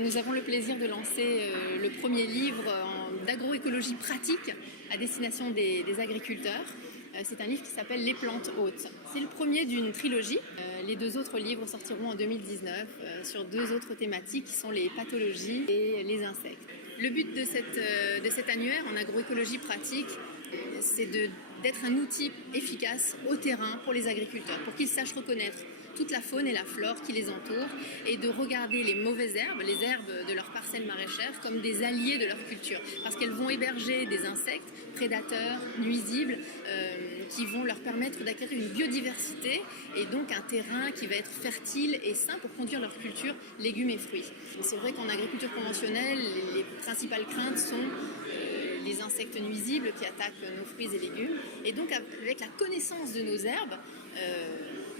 Nous avons le plaisir de lancer le premier livre d'agroécologie pratique à destination des agriculteurs. C'est un livre qui s'appelle Les plantes hôtes. C'est le premier d'une trilogie. Les deux autres livres sortiront en 2019 sur deux autres thématiques qui sont les pathologies et les insectes. Le but de cet annuaire en agroécologie pratique, c'est d'être un outil efficace au terrain pour les agriculteurs, pour qu'ils sachent reconnaître toute la faune et la flore qui les entourent et de regarder les mauvaises herbes, les herbes de leurs parcelles maraîchères, comme des alliés de leur culture. Parce qu'elles vont héberger des insectes prédateurs, nuisibles, qui vont leur permettre d'acquérir une biodiversité et donc un terrain qui va être fertile et sain pour conduire leur culture, légumes et fruits. C'est vrai qu'en agriculture conventionnelle, les principales craintes sont les insectes nuisibles qui attaquent nos fruits et légumes. Et donc avec la connaissance de nos herbes,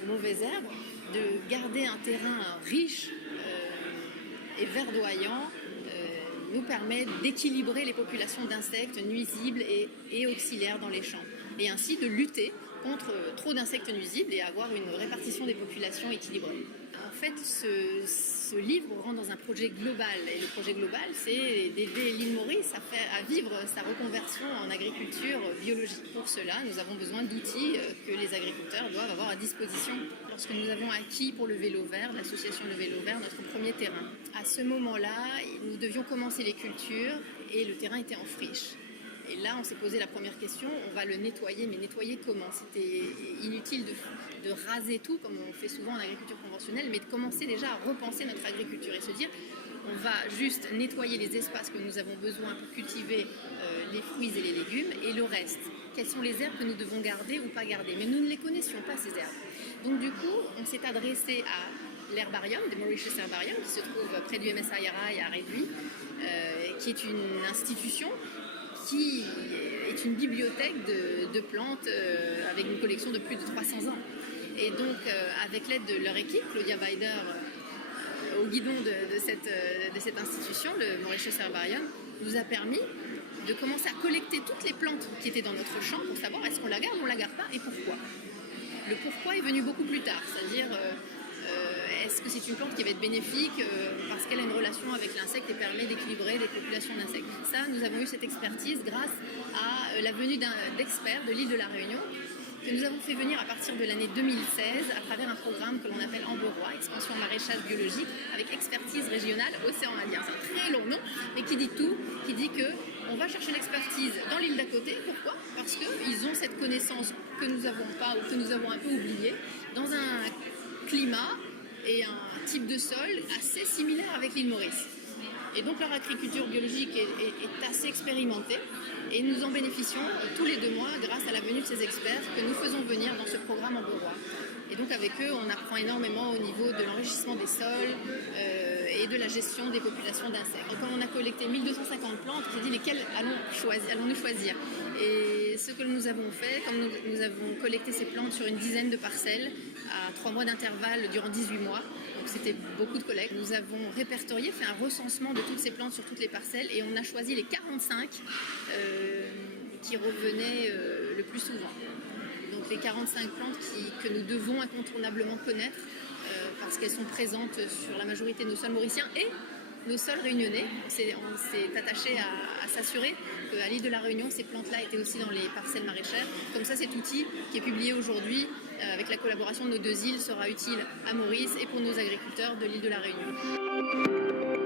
mauvaises herbes, de garder un terrain riche et verdoyant nous permet d'équilibrer les populations d'insectes nuisibles et auxiliaires dans les champs. Et ainsi de lutter contre trop d'insectes nuisibles et avoir une répartition des populations équilibrée. En fait, ce livre rentre dans un projet global. Et le projet global, c'est d'aider l'île Maurice à vivre sa reconversion en agriculture biologique. Pour cela, nous avons besoin d'outils que les agriculteurs doivent avoir à disposition. Lorsque nous avons acquis pour le vélo vert, l'association Le Vélo Vert, notre premier terrain. À ce moment-là, nous devions commencer les cultures et le terrain était en friche. Et là, on s'est posé la première question, on va le nettoyer, mais nettoyer comment? C'était inutile de raser tout, comme on fait souvent en agriculture conventionnelle, mais de commencer déjà à repenser notre agriculture et se dire, on va juste nettoyer les espaces que nous avons besoin pour cultiver les fruits et les légumes, et le reste. Quelles sont les herbes que nous devons garder ou pas garder? Mais nous ne les connaissions pas, ces herbes. Donc du coup, on s'est adressé à l'herbarium, de Mauritius Herbarium, qui se trouve près du MSIRI à Réduit, qui est une institution qui est une bibliothèque de plantes avec une collection de plus de 300 ans. Et donc, avec l'aide de leur équipe, Claudia Weider, au guidon de cette institution, le Mauritius Herbarium, nous a permis de commencer à collecter toutes les plantes qui étaient dans notre champ pour savoir est-ce qu'on la garde ou on la garde pas et pourquoi. Le pourquoi est venu beaucoup plus tard, c'est-à-dire est-ce que c'est une plante qui va être bénéfique parce qu'elle a une relation avec l'insecte et permet d'équilibrer les populations d'insectes. Ça, nous avons eu cette expertise grâce à la venue d'experts de l'île de la Réunion que nous avons fait venir à partir de l'année 2016 à travers un programme que l'on appelle Amberois, expansion maraîchage biologique, avec expertise régionale océan Indien. C'est un très long nom, mais qui dit tout, qui dit qu'on va chercher l'expertise dans l'île d'à côté. Pourquoi? Parce qu'ils ont cette connaissance que nous n'avons pas ou que nous avons un peu oubliée dans un climat et un type de sol assez similaire avec l'île Maurice. Et donc leur agriculture biologique est assez expérimentée et nous en bénéficions tous les 2 mois grâce à la venue de ces experts que nous faisons venir dans ce programme Amberois. Et donc avec eux, on apprend énormément au niveau de l'enrichissement des sols et de la gestion des populations d'insectes. Quand on a collecté 1250 plantes, on s'est dit lesquelles allons-nous choisir. Et ce que nous avons fait, comme nous avons collecté ces plantes sur une dizaine de parcelles à 3 mois d'intervalle durant 18 mois, donc c'était beaucoup de collectes. Nous avons répertorié, fait un recensement de toutes ces plantes sur toutes les parcelles et on a choisi les 45 qui revenaient le plus souvent. Donc les 45 plantes que nous devons incontournablement connaître parce qu'elles sont présentes sur la majorité de nos sols mauriciens et nos sols réunionnais. On s'est attaché à s'assurer qu'à l'île de la Réunion, ces plantes-là étaient aussi dans les parcelles maraîchères. Comme ça, cet outil qui est publié aujourd'hui avec la collaboration de nos 2 îles sera utile à Maurice et pour nos agriculteurs de l'île de la Réunion.